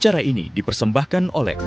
Acara ini dipersembahkan oleh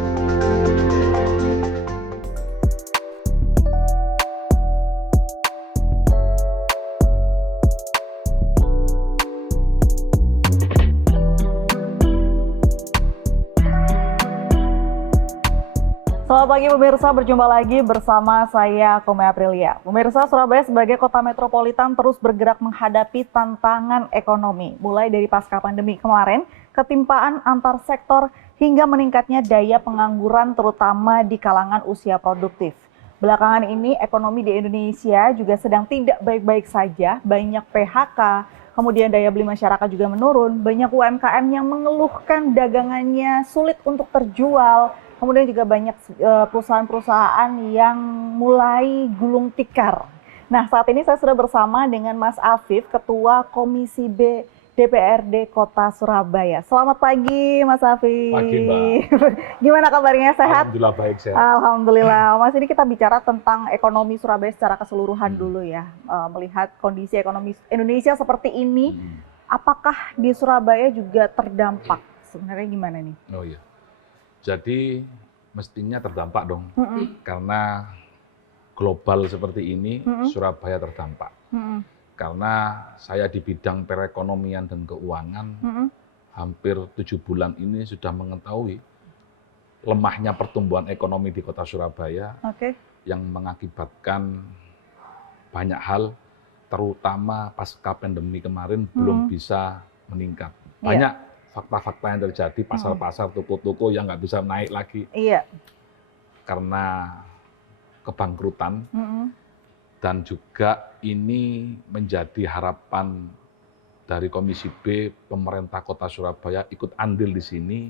Selamat pagi pemirsa, berjumpa lagi bersama saya Kome Aprilia. Pemirsa, Surabaya sebagai kota metropolitan terus bergerak menghadapi tantangan ekonomi. Mulai dari pasca pandemi kemarin, ketimpaan antar sektor hingga meningkatnya daya pengangguran terutama di kalangan usia produktif. Belakangan ini ekonomi di Indonesia juga sedang tidak baik-baik saja, banyak PHK, kemudian daya beli masyarakat juga menurun, banyak UMKM yang mengeluhkan dagangannya sulit untuk terjual, kemudian juga banyak perusahaan-perusahaan yang mulai gulung tikar. Nah, saat ini saya sudah bersama dengan Mas Afif, Ketua Komisi B DPRD Kota Surabaya. Selamat pagi, Mas Afif. Pagi, Mbak. Gimana kabarnya, sehat? Alhamdulillah baik, sehat. Alhamdulillah. Mas, ini kita bicara tentang ekonomi Surabaya secara keseluruhan dulu ya. Melihat kondisi ekonomi Indonesia seperti ini, apakah di Surabaya juga terdampak? Sebenarnya gimana nih? Oh iya. Jadi mestinya terdampak dong, karena global seperti ini Surabaya terdampak. Karena saya di bidang perekonomian dan keuangan, hampir 7 bulan ini sudah mengetahui lemahnya pertumbuhan ekonomi di kota Surabaya yang mengakibatkan banyak hal, terutama pasca pandemi kemarin belum bisa meningkat. Banyak fakta-fakta yang terjadi, pasar-pasar, toko-toko yang nggak bisa naik lagi karena kebangkrutan. Dan juga ini menjadi harapan dari Komisi B, pemerintah Kota Surabaya ikut andil di sini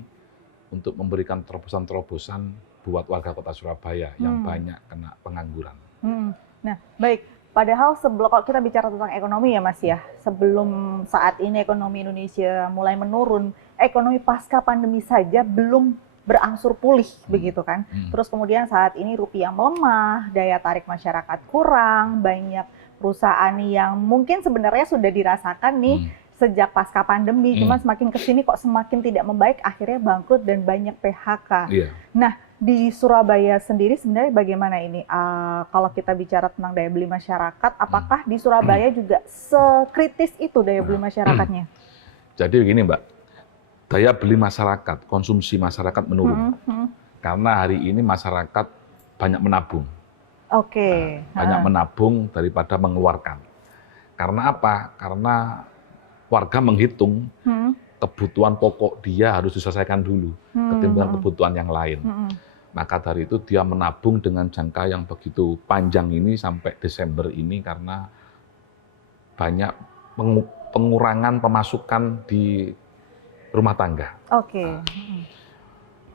untuk memberikan terobosan-terobosan buat warga Kota Surabaya yang banyak kena pengangguran. Nah, baik. Padahal kalau kita bicara tentang ekonomi ya Mas ya, sebelum saat ini ekonomi Indonesia mulai menurun, ekonomi pasca pandemi saja belum berangsur pulih begitu kan. Terus kemudian saat ini rupiah melemah, daya tarik masyarakat kurang, banyak perusahaan yang mungkin sebenarnya sudah dirasakan nih sejak pasca pandemi, cuma semakin kesini kok semakin tidak membaik, akhirnya bangkrut dan banyak PHK. Nah, di Surabaya sendiri sebenarnya bagaimana ini? Kalau kita bicara tentang daya beli masyarakat, apakah di Surabaya juga sekritis itu daya beli masyarakatnya? Jadi begini Mbak, daya beli masyarakat, konsumsi masyarakat menurun. Karena hari ini masyarakat banyak menabung. Banyak menabung daripada mengeluarkan. Karena apa? Karena warga menghitung kebutuhan pokok dia harus diselesaikan dulu ketimbang kebutuhan yang lain. Maka dari itu dia menabung dengan jangka yang begitu panjang ini sampai Desember ini karena banyak pengurangan pemasukan di rumah tangga.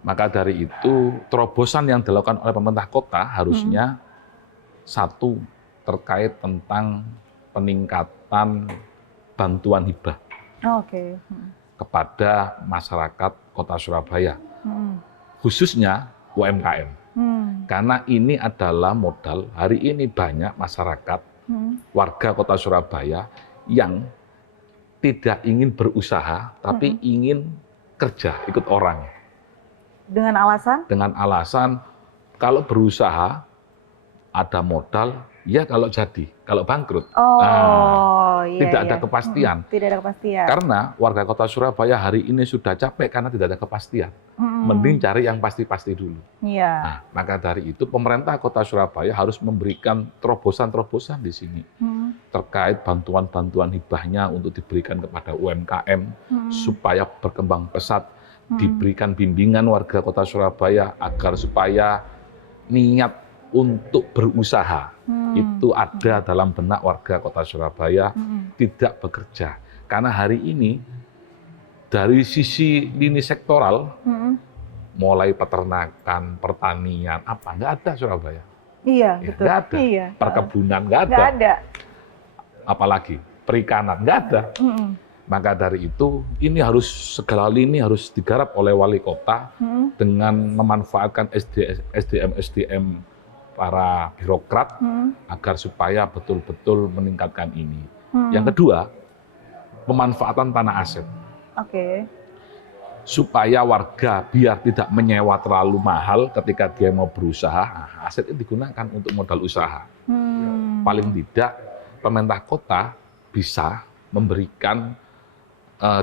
Maka dari itu terobosan yang dilakukan oleh pemerintah kota harusnya satu terkait tentang peningkatan bantuan hibah kepada masyarakat Kota Surabaya, khususnya UMKM. Karena ini adalah modal. Hari ini banyak masyarakat, warga Kota Surabaya yang tidak ingin berusaha, tapi ingin kerja, ikut orang. Dengan alasan? Dengan alasan kalau berusaha ada modal, ya kalau jadi, kalau bangkrut. Tidak ada kepastian. Tidak ada kepastian. Karena warga Kota Surabaya hari ini sudah capek karena tidak ada kepastian. Mending cari yang pasti-pasti dulu. Nah, maka dari itu pemerintah Kota Surabaya harus memberikan terobosan-terobosan di sini terkait bantuan-bantuan hibahnya untuk diberikan kepada UMKM supaya berkembang pesat, diberikan bimbingan warga Kota Surabaya agar supaya niat untuk berusaha itu ada dalam benak warga Kota Surabaya, tidak bekerja. Karena hari ini dari sisi lini sektoral, mulai peternakan, pertanian, nggak ada Surabaya. Betul. Nggak ada. Perkebunan nggak ada. Apalagi perikanan nggak ada. Maka dari itu ini harus segala lini harus digarap oleh wali kota dengan memanfaatkan SDM para birokrat agar supaya betul-betul meningkatkan ini. Yang kedua, pemanfaatan tanah aset. supaya warga biar tidak menyewa terlalu mahal ketika dia mau berusaha, nah, aset itu digunakan untuk modal usaha. Paling tidak pemerintah kota bisa memberikan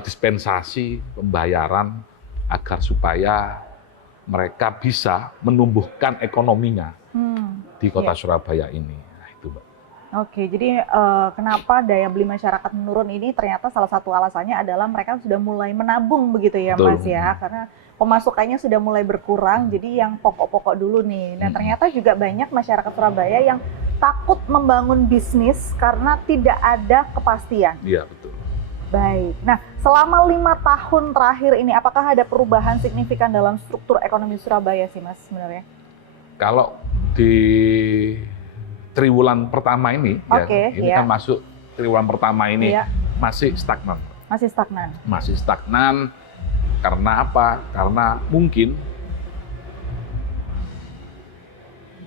dispensasi pembayaran agar supaya mereka bisa menumbuhkan ekonominya di kota Surabaya ini. Nah, itu, Mbak. Oke, jadi kenapa daya beli masyarakat menurun ini ternyata salah satu alasannya adalah mereka sudah mulai menabung begitu ya, Betul. Mas ya, karena pemasukannya sudah mulai berkurang, jadi yang pokok-pokok dulu nih. Dan ternyata juga banyak masyarakat Surabaya yang takut membangun bisnis karena tidak ada kepastian. Iya, betul. Baik. Nah, selama 5 tahun terakhir ini, apakah ada perubahan signifikan dalam struktur ekonomi Surabaya sih, Mas, sebenarnya? Kalau di triwulan pertama ini, ini kan masuk triwulan pertama ini masih stagnan. Masih stagnan. Masih stagnan karena apa? Karena mungkin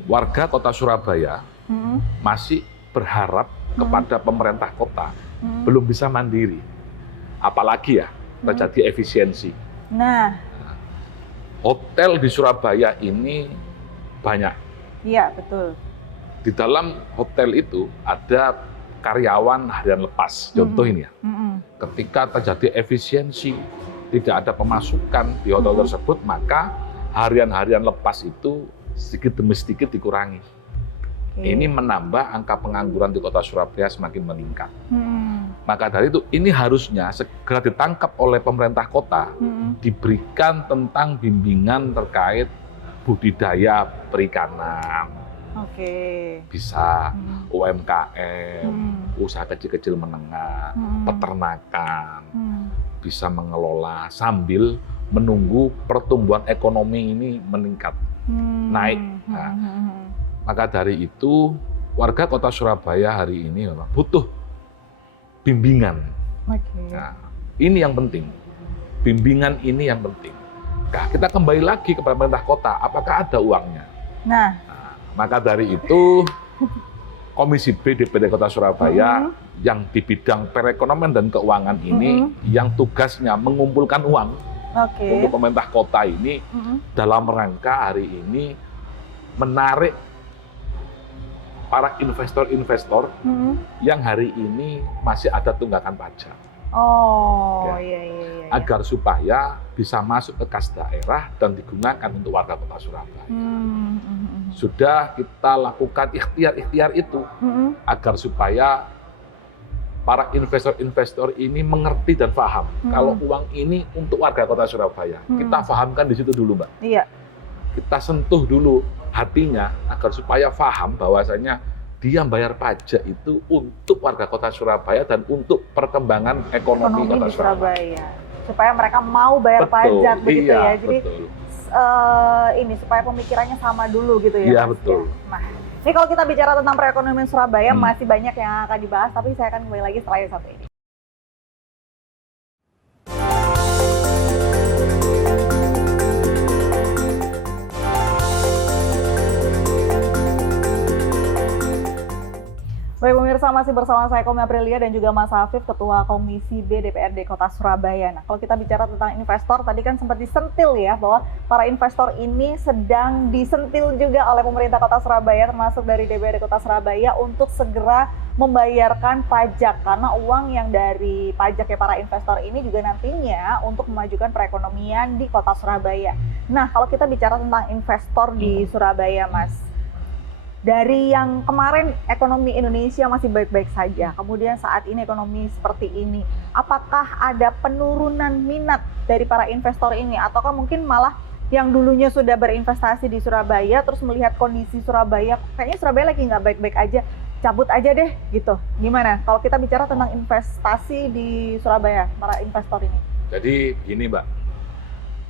warga kota Surabaya masih berharap kepada pemerintah kota belum bisa mandiri. Apalagi ya terjadi efisiensi. Nah, hotel di Surabaya ini banyak. Iya, betul. Di dalam hotel itu ada karyawan harian lepas. Contoh ini ya. Ketika terjadi efisiensi, tidak ada pemasukan di hotel tersebut, maka harian-harian lepas itu sedikit demi sedikit dikurangi. Ini menambah angka pengangguran di kota Surabaya semakin meningkat. Maka dari itu, ini harusnya segera ditangkap oleh pemerintah kota, diberikan tentang bimbingan terkait budidaya perikanan. Bisa UMKM, usaha kecil-kecil menengah, peternakan, bisa mengelola sambil menunggu pertumbuhan ekonomi ini meningkat, naik. Nah, maka dari itu, warga kota Surabaya hari ini memang butuh bimbingan. Nah, ini yang penting. Bimbingan ini yang penting. Nah, kita kembali lagi kepada pemerintah kota, apakah ada uangnya? Nah, maka dari itu, Komisi B DPD Kota Surabaya yang di bidang perekonomian dan keuangan ini, yang tugasnya mengumpulkan uang untuk pemerintah kota ini, dalam rangka hari ini menarik para investor-investor yang hari ini masih ada tunggakan pajak. Agar supaya bisa masuk ke kas daerah dan digunakan untuk warga kota Surabaya. Sudah kita lakukan ikhtiar-ikhtiar itu agar supaya para investor-investor ini mengerti dan paham kalau uang ini untuk warga kota Surabaya. Kita pahamkan di situ dulu, Mbak. Iya. Kita sentuh dulu hatinya agar supaya paham bahwasanya dia bayar pajak itu untuk warga kota Surabaya dan untuk perkembangan ekonomi kota Surabaya. Supaya mereka mau bayar pajak begitu ya. Jadi betul. Supaya pemikirannya sama dulu gitu ya. Iya, Mas, betul. Ya. Nah, ini kalau kita bicara tentang perekonomian Surabaya masih banyak yang akan dibahas, tapi saya akan kembali lagi setelah yang satu ini. Baik pemirsa, masih bersama saya Komi Aprilia dan juga Mas Hafif, Ketua Komisi B DPRD Kota Surabaya. Nah, kalau kita bicara tentang investor, tadi kan sempat disentil ya, bahwa para investor ini sedang disentil juga oleh pemerintah Kota Surabaya, termasuk dari DPRD Kota Surabaya, untuk segera membayarkan pajak. Karena uang yang dari pajaknya para investor ini juga nantinya untuk memajukan perekonomian di Kota Surabaya. Nah, kalau kita bicara tentang investor di Surabaya, Mas, dari yang kemarin ekonomi Indonesia masih baik-baik saja, kemudian saat ini ekonomi seperti ini, apakah ada penurunan minat dari para investor ini? Ataukah mungkin malah yang dulunya sudah berinvestasi di Surabaya, terus melihat kondisi Surabaya, kayaknya Surabaya lagi nggak baik-baik aja, cabut aja deh gitu. Gimana kalau kita bicara tentang investasi di Surabaya, para investor ini? Jadi gini, Mbak,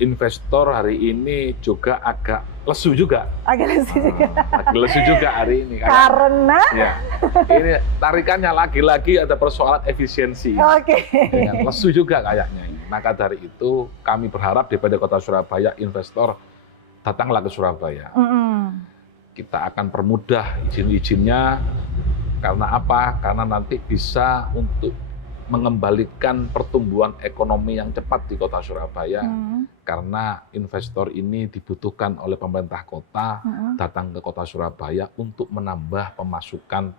investor hari ini juga agak lesu juga. Agak lesu juga. Agak lesu juga hari ini. Karena ya, ini tarikannya lagi-lagi ada persoalan efisiensi. Lesu juga kayaknya ini. Maka dari itu kami berharap DPD Kota Surabaya, investor datanglah ke Surabaya. Kita akan permudah izin-izinnya. Karena apa? Karena nanti bisa untuk mengembalikan pertumbuhan ekonomi yang cepat di kota Surabaya, karena investor ini dibutuhkan oleh pemerintah kota datang ke kota Surabaya untuk menambah pemasukan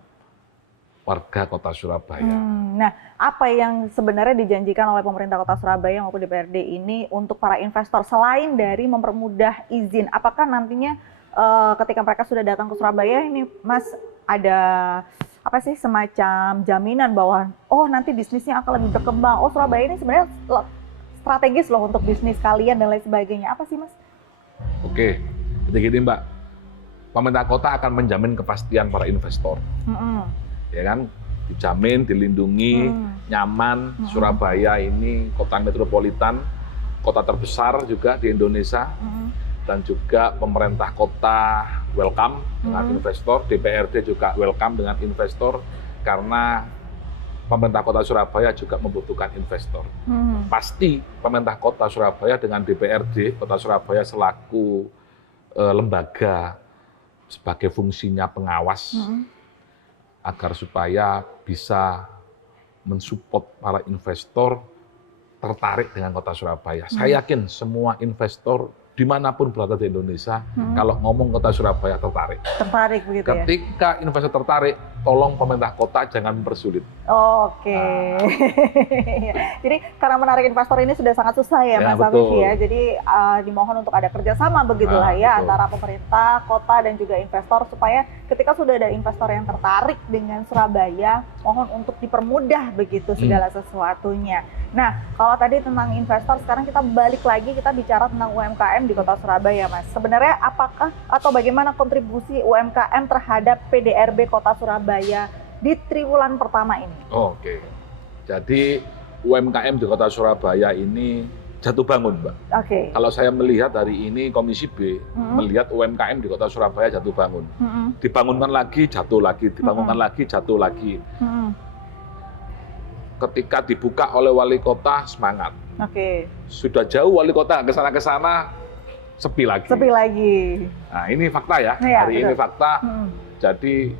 warga kota Surabaya. Nah, apa yang sebenarnya dijanjikan oleh pemerintah kota Surabaya maupun DPRD ini untuk para investor selain dari mempermudah izin? Apakah nantinya ketika mereka sudah datang ke Surabaya ini, Mas, ada apa sih semacam jaminan bahwa nanti bisnisnya akan lebih berkembang? Surabaya ini sebenarnya strategis loh untuk bisnis kalian dan lain sebagainya. Apa sih, Mas? Oke, jadi gini Mbak, pemerintah kota akan menjamin kepastian para investor. Ya kan, dijamin, dilindungi, nyaman. Surabaya ini kota metropolitan, kota terbesar juga di Indonesia, dan juga pemerintah kota welcome dengan investor, DPRD juga welcome dengan investor, karena pemerintah kota Surabaya juga membutuhkan investor. Pasti pemerintah kota Surabaya dengan DPRD kota Surabaya selaku lembaga sebagai fungsinya pengawas, agar supaya bisa mensupport para investor tertarik dengan kota Surabaya. Saya yakin semua investor dimanapun berada di Indonesia, kalau ngomong kota Surabaya tertarik. Tertarik begitu ya? Ketika investor tertarik, tolong pemerintah kota jangan mempersulit. Oke. Jadi karena menarik investor ini sudah sangat susah ya, Mas Afif ya. Jadi dimohon untuk ada kerjasama begitulah ya antara pemerintah, kota dan juga investor, supaya ketika sudah ada investor yang tertarik dengan Surabaya, mohon untuk dipermudah begitu segala sesuatunya. Nah, kalau tadi tentang investor, sekarang kita balik lagi, kita bicara tentang UMKM di kota Surabaya, Mas. Sebenarnya apakah atau bagaimana kontribusi UMKM terhadap PDRB kota Surabaya di triwulan pertama ini? Oke, jadi UMKM di kota Surabaya ini jatuh bangun, Mbak. Oke. Kalau saya melihat hari ini Komisi B melihat UMKM di kota Surabaya jatuh bangun. Dibangunkan lagi, jatuh lagi, dibangunkan lagi, jatuh lagi. Ketika dibuka oleh wali kota, semangat. Oke. Sudah jauh wali kota ke sana sepi lagi. Sepi lagi. Nah, ini fakta ya. Ya, hari ini fakta. Jadi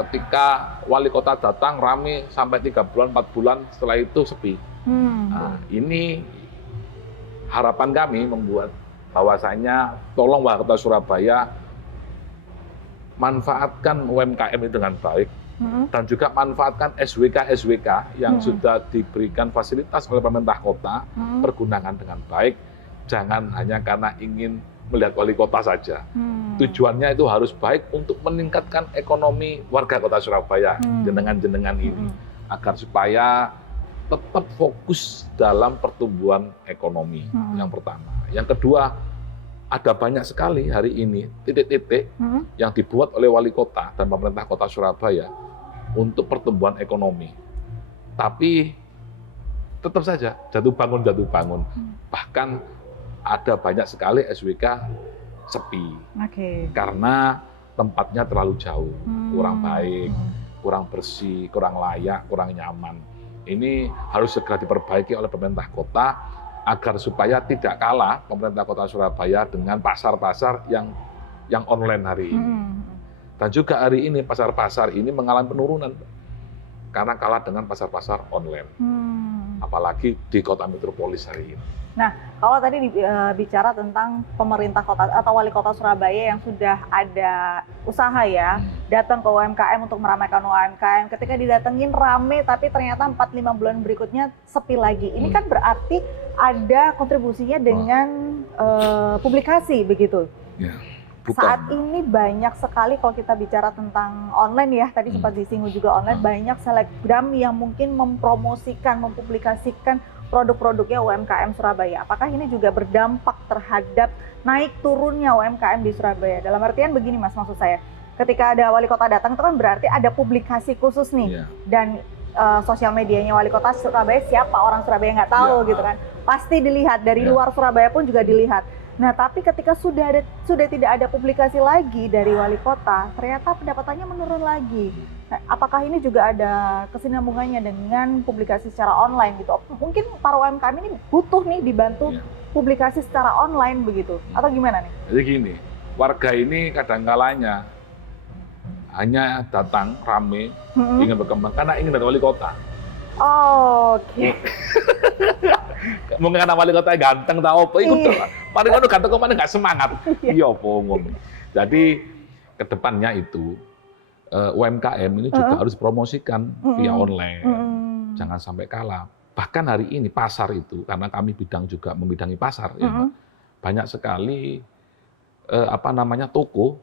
ketika wali kota datang rame sampai 3 bulan, 4 bulan, setelah itu sepi. Nah, ini harapan kami membuat bahwasanya tolong wali kota Surabaya manfaatkan UMKM ini dengan baik. Dan juga manfaatkan SWK yang sudah diberikan fasilitas oleh pemerintah kota, pergunakan dengan baik, jangan hanya karena ingin melihat wali kota saja. Tujuannya itu harus baik untuk meningkatkan ekonomi warga kota Surabaya, jenengan-jenengan ini, agar supaya tetap fokus dalam pertumbuhan ekonomi, yang pertama. Yang kedua, ada banyak sekali hari ini titik-titik yang dibuat oleh wali kota dan pemerintah kota Surabaya untuk pertumbuhan ekonomi. Tapi tetap saja jatuh bangun. Bahkan ada banyak sekali SWK sepi. Karena tempatnya terlalu jauh, kurang baik, kurang bersih, kurang layak, kurang nyaman. Ini harus segera diperbaiki oleh pemerintah kota agar supaya tidak kalah pemerintah kota Surabaya dengan pasar-pasar yang online hari ini. Dan juga hari ini pasar-pasar ini mengalami penurunan karena kalah dengan pasar-pasar online. Apalagi di kota metropolis hari ini. Nah, kalau tadi bicara tentang pemerintah kota atau wali kota Surabaya yang sudah ada usaha ya, datang ke UMKM untuk meramaikan UMKM, ketika didatengin rame tapi ternyata 4-5 bulan berikutnya sepi lagi. Ini kan berarti ada kontribusinya dengan publikasi begitu. Ya. Bukan. Saat ini banyak sekali kalau kita bicara tentang online ya, tadi sempat disinggung juga online, banyak selebgram yang mungkin mempromosikan, mempublikasikan produk-produknya UMKM Surabaya. Apakah ini juga berdampak terhadap naik turunnya UMKM di Surabaya? Dalam artian begini Mas, maksud saya, ketika ada wali kota datang itu kan berarti ada publikasi khusus nih, dan sosial medianya wali kota Surabaya siapa, orang Surabaya nggak tahu gitu kan, pasti dilihat, dari luar Surabaya pun juga dilihat. Nah, tapi ketika sudah tidak ada publikasi lagi dari wali kota, ternyata pendapatannya menurun lagi. Nah, apakah ini juga ada kesinambungannya dengan publikasi secara online gitu? Mungkin para UMKM ini butuh nih dibantu publikasi secara online begitu, atau gimana nih? Jadi gini, warga ini kadang-kalanya hanya datang rame ingin berkembang karena ingin dari wali kota. Oh, oke. Mungkin karena wali kota ganteng tau apa, ikut Iya. paling ngono ganteng kok mana nggak semangat. Iya. Iya apa ngomong. Jadi kedepannya itu UMKM ini juga harus promosikan via online. Jangan sampai kalah. Bahkan hari ini pasar itu, karena kami juga membidangi pasar, ya, Mbak, banyak sekali toko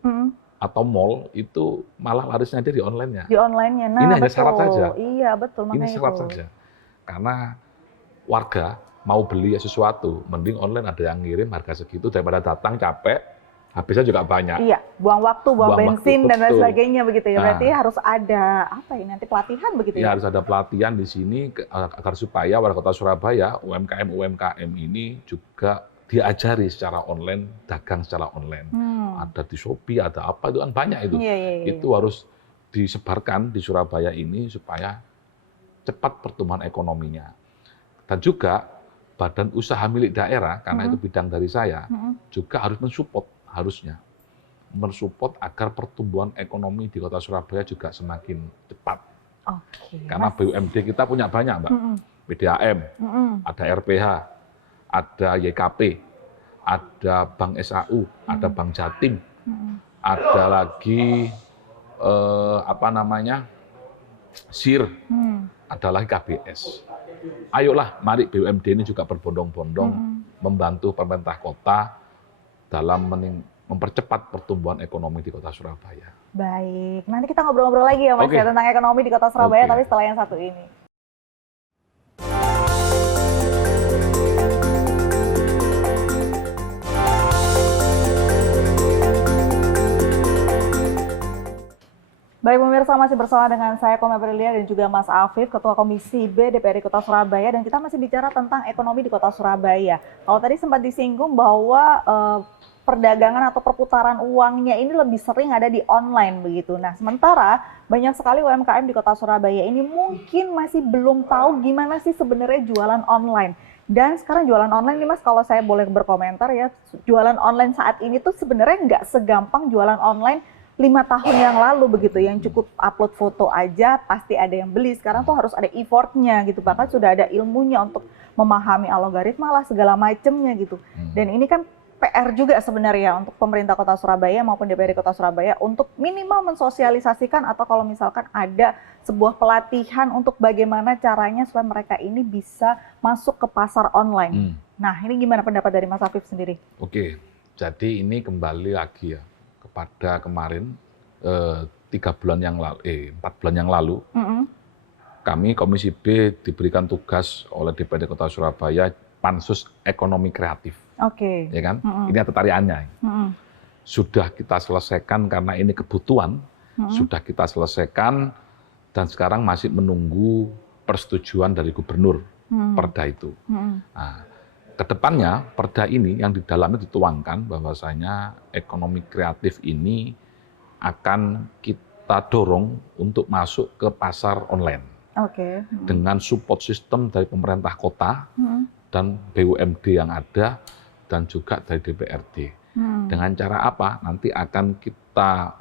atau mall itu malah larisnya dia di online-nya. Di online-nya. Nah, Ini hanya betul. syarat saja. Iya, betul. Ini Makanya syarat itu. saja. Karena warga mau beli sesuatu, mending online ada yang ngirim harga segitu daripada datang capek, habisnya juga banyak. Iya, buang waktu, buang bensin waktu, dan lain betul. sebagainya begitu ya. Berarti Nah. harus ada nanti pelatihan begitu Ya, ya. harus ada pelatihan di sini agar supaya Wali Kota Surabaya, UMKM ini juga diajari secara online, dagang secara online. Ada di Shopee, ada apa itu kan banyak itu. Iya, iya, iya. Itu harus disebarkan di Surabaya ini supaya cepat pertumbuhan ekonominya. Dan juga badan usaha milik daerah, karena itu bidang dari saya, juga harus harusnya mensupport agar pertumbuhan ekonomi di Kota Surabaya juga semakin cepat. Oke. Karena BUMD kita punya banyak, Mbak. PDAM, ada RPH, ada YKP, ada Bank SAU, ada Bank Jatim, ada lagi SIR, ada lagi KBS. Ayolah, mari BUMD ini juga berbondong-bondong membantu pemerintah kota dalam mempercepat pertumbuhan ekonomi di Kota Surabaya. Baik, nanti kita ngobrol-ngobrol lagi ya Mas Oke. ya tentang ekonomi di Kota Surabaya, Oke. tapi setelah yang satu ini. Baik pemirsa, masih bersama dengan saya Kome Aprilia dan juga Mas Afif, Ketua Komisi B DPRD Kota Surabaya, dan kita masih bicara tentang ekonomi di Kota Surabaya. Kalau tadi sempat disinggung bahwa perdagangan atau perputaran uangnya ini lebih sering ada di online begitu. Nah, sementara banyak sekali UMKM di Kota Surabaya ini mungkin masih belum tahu gimana sih sebenarnya jualan online. Dan sekarang jualan online nih Mas, kalau saya boleh berkomentar ya, jualan online saat ini tuh sebenarnya nggak segampang jualan online 5 tahun yang lalu begitu, yang cukup upload foto aja pasti ada yang beli. Sekarang tuh harus ada effortnya gitu, bahkan sudah ada ilmunya untuk memahami algoritma lah segala macemnya gitu. Dan ini kan PR juga sebenarnya untuk pemerintah Kota Surabaya maupun DPRD Kota Surabaya untuk minimal mensosialisasikan atau kalau misalkan ada sebuah pelatihan untuk bagaimana caranya supaya mereka ini bisa masuk ke pasar online. Nah, ini gimana pendapat dari Mas Afif sendiri? Oke, jadi ini kembali lagi ya kepada kemarin 4 bulan yang lalu, kami Komisi B diberikan tugas oleh DPRD Kota Surabaya Pansus Ekonomi Kreatif. Oke. Ya kan? Ini ada tariannya. Sudah kita selesaikan karena ini kebutuhan, sudah kita selesaikan dan sekarang masih menunggu persetujuan dari gubernur perda itu. Nah, kedepannya perda ini yang di dalamnya dituangkan bahwasanya ekonomi kreatif ini akan kita dorong untuk masuk ke pasar online. Oke. Dengan support system dari pemerintah kota dan BUMD yang ada dan juga dari DPRD. Dengan cara apa? Nanti akan kita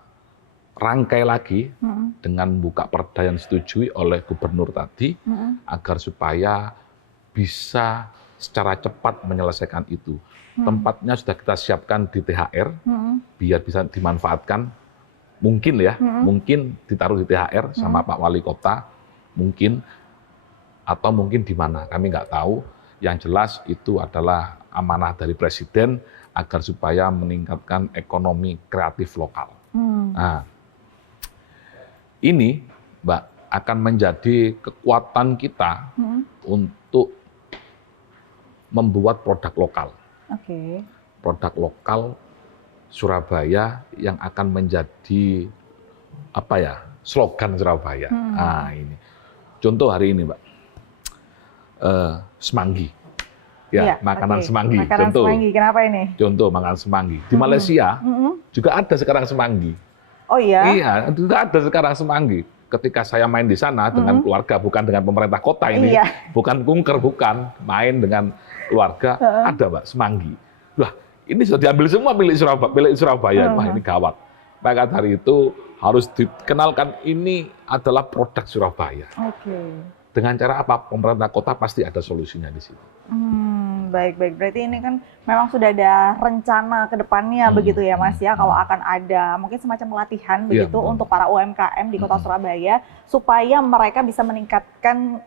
rangkai lagi dengan membuka perda yang disetujui oleh gubernur tadi agar supaya bisa secara cepat menyelesaikan itu. Tempatnya sudah kita siapkan di THR biar bisa dimanfaatkan. Mungkin ya, mungkin ditaruh di THR sama Pak Wali Kota, mungkin atau mungkin di mana, kami nggak tahu. Yang jelas itu adalah amanah dari Presiden agar supaya meningkatkan ekonomi kreatif lokal. Nah, ini Mbak akan menjadi kekuatan kita untuk membuat produk lokal. Oke. Produk lokal Surabaya yang akan menjadi slogan Surabaya. Nah, ini. Contoh hari ini, Mbak. Semanggi. Ya, Iya, makanan oke. semanggi. Makanan Contoh. semanggi, kenapa ini? Contoh makanan semanggi. Di Malaysia juga ada sekarang semanggi. Oh iya? Iya, juga ada sekarang semanggi. Ketika saya main di sana dengan keluarga, bukan dengan pemerintah kota ini, Iya. bukan kunker, bukan main dengan keluarga, ada Mbak semanggi. Wah, ini sudah diambil semua milik Surabaya. Wah, ini gawat. Maka dari itu harus dikenalkan ini adalah produk Surabaya. Oke. Dengan cara apa? Pemerintah kota pasti ada solusinya di situ. Baik. Berarti ini kan memang sudah ada rencana ke depannya begitu ya Mas ya, kalau akan ada mungkin semacam pelatihan begitu untuk para UMKM di Kota Surabaya supaya mereka bisa meningkatkan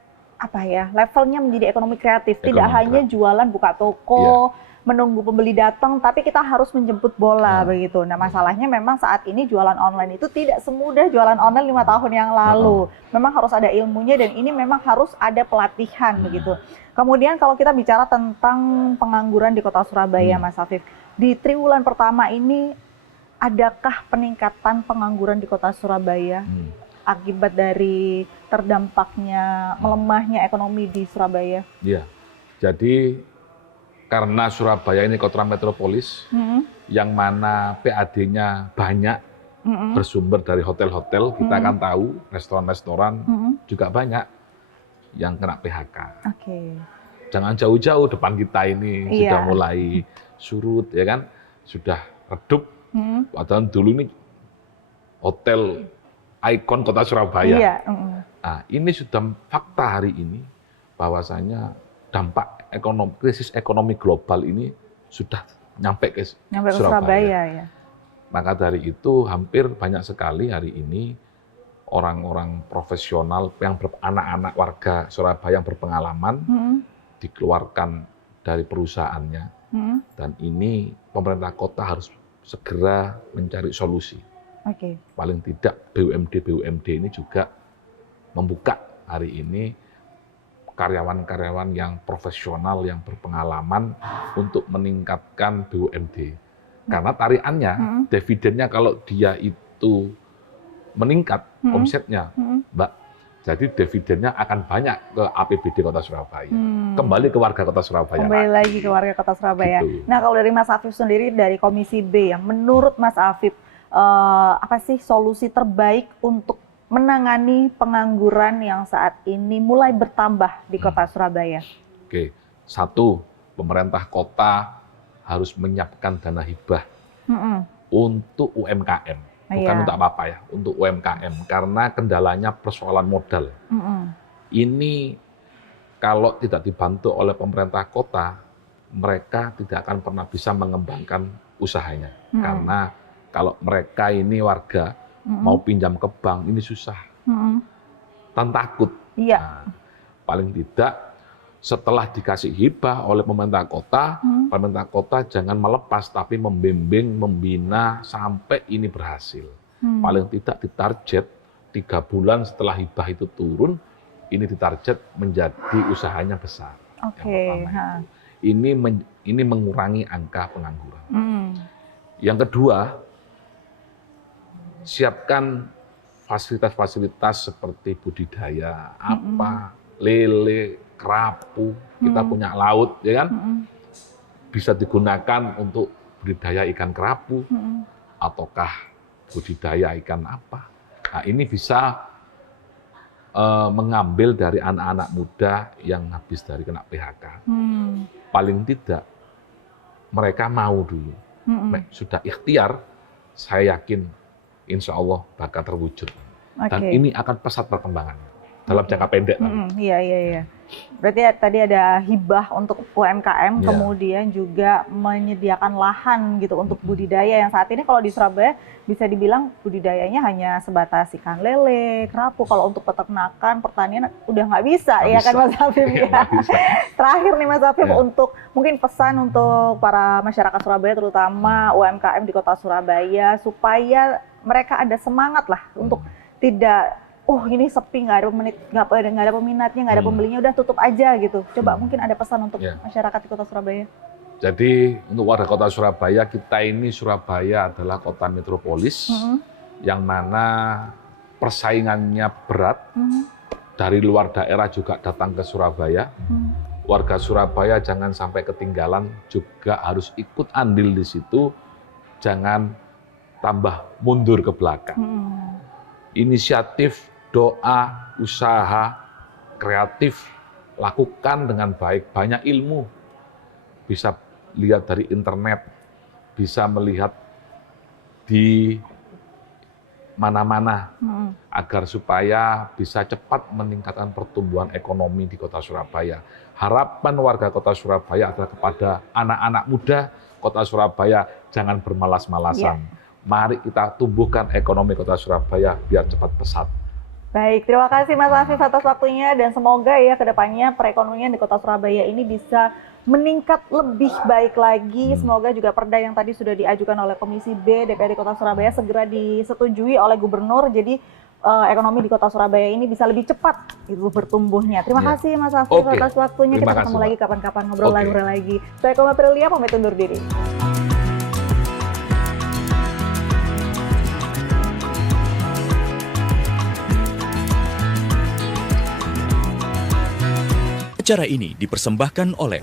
levelnya menjadi ekonomi kreatif. Tidak hanya jualan buka toko, menunggu pembeli datang, tapi kita harus menjemput bola begitu. Nah, masalahnya memang saat ini jualan online itu tidak semudah jualan online 5 tahun yang lalu. Memang harus ada ilmunya dan ini memang harus ada pelatihan begitu. Kemudian kalau kita bicara tentang pengangguran di Kota Surabaya, Mas Afif, di triwulan pertama ini adakah peningkatan pengangguran di Kota Surabaya akibat dari terdampaknya melemahnya ekonomi di Surabaya? Iya. Jadi karena Surabaya ini kota metropolis, yang mana PAD-nya banyak, bersumber dari hotel-hotel, kita kan tahu, restoran-restoran juga banyak yang kena PHK. Jangan jauh-jauh, depan kita ini sudah mulai surut, ya kan? Sudah redup. Padahal dulu ini hotel ikon kota Surabaya. Nah, ini sudah fakta hari ini, bahwasanya dampak krisis ekonomi global ini sudah nyampe ke Surabaya. Ya. Maka dari itu hampir banyak sekali hari ini orang-orang profesional yang anak-anak warga Surabaya yang berpengalaman dikeluarkan dari perusahaannya. Dan ini pemerintah kota harus segera mencari solusi. Paling tidak BUMD ini juga membuka hari ini karyawan-karyawan yang profesional, yang berpengalaman untuk meningkatkan BUMD. Karena tariannya, dividennya kalau dia itu meningkat omsetnya, Mbak, jadi dividennya akan banyak ke APBD Kota Surabaya. Kembali ke warga Kota Surabaya. Kembali lagi ke warga Kota Surabaya. Gitu. Nah, kalau dari Mas Afif sendiri, dari Komisi B, menurut Mas Afif, apa sih solusi terbaik untuk menangani pengangguran yang saat ini mulai bertambah di Kota Surabaya? Oke, satu, pemerintah kota harus menyiapkan dana hibah untuk UMKM, bukan untuk apa-apa ya, untuk UMKM, karena kendalanya persoalan modal. Ini kalau tidak dibantu oleh pemerintah kota, mereka tidak akan pernah bisa mengembangkan usahanya, karena kalau mereka ini warga mau pinjam ke bank ini susah, dan takut. Nah, paling tidak setelah dikasih hibah oleh pemerintah kota jangan melepas tapi membimbing, membina sampai ini berhasil. Paling tidak ditarget 3 bulan setelah hibah itu turun, ini ditarget menjadi usahanya besar. Yang pertama ini mengurangi angka pengangguran. Yang kedua, siapkan fasilitas-fasilitas seperti budidaya, lele, kerapu, kita punya laut, ya kan? Bisa digunakan untuk budidaya ikan kerapu, ataukah budidaya ikan apa. Nah, ini bisa mengambil dari anak-anak muda yang habis dari kena PHK. Paling tidak, mereka mau dulu. Sudah ikhtiar, saya yakin insya Allah bakal terwujud. Dan ini akan pesat perkembangannya dalam jangka pendek. Iya. Berarti tadi ada hibah untuk UMKM, kemudian juga menyediakan lahan gitu untuk budidaya yang saat ini kalau di Surabaya bisa dibilang budidayanya hanya sebatas ikan lele, kerapu. Kalau untuk peternakan, pertanian udah nggak bisa, kan Mas Afif ya. Terakhir nih Mas Afif, untuk mungkin pesan untuk para masyarakat Surabaya, terutama UMKM di Kota Surabaya, supaya mereka ada semangat lah untuk tidak ini sepi, nggak ada peminatnya, nggak ada pembelinya, udah tutup aja gitu. Coba mungkin ada pesan untuk masyarakat di Kota Surabaya. Jadi untuk warga Kota Surabaya, kita ini Surabaya adalah kota metropolis yang mana persaingannya berat. Dari luar daerah juga datang ke Surabaya. Warga Surabaya jangan sampai ketinggalan, juga harus ikut andil di situ. Jangan tambah mundur ke belakang. Inisiatif, doa, usaha, kreatif, lakukan dengan baik. Banyak ilmu, bisa lihat dari internet, bisa melihat di mana-mana agar supaya bisa cepat meningkatkan pertumbuhan ekonomi di Kota Surabaya. Harapan warga Kota Surabaya adalah kepada anak-anak muda Kota Surabaya, jangan bermalas-malasan. Mari kita tumbuhkan ekonomi Kota Surabaya biar cepat pesat. Baik, terima kasih Mas Afif atas waktunya dan semoga ya kedepannya perekonomian di Kota Surabaya ini bisa meningkat lebih baik lagi. Semoga juga perda yang tadi sudah diajukan oleh Komisi B DPRD Kota Surabaya segera disetujui oleh Gubernur. Jadi ekonomi di Kota Surabaya ini bisa lebih cepat itu bertumbuhnya. Terima kasih Mas Afif atas waktunya. Terima Kita ketemu kasih, lagi kapan-kapan ngobrol lagi. Saya Koma Aprilia pamit undur diri. Acara ini dipersembahkan oleh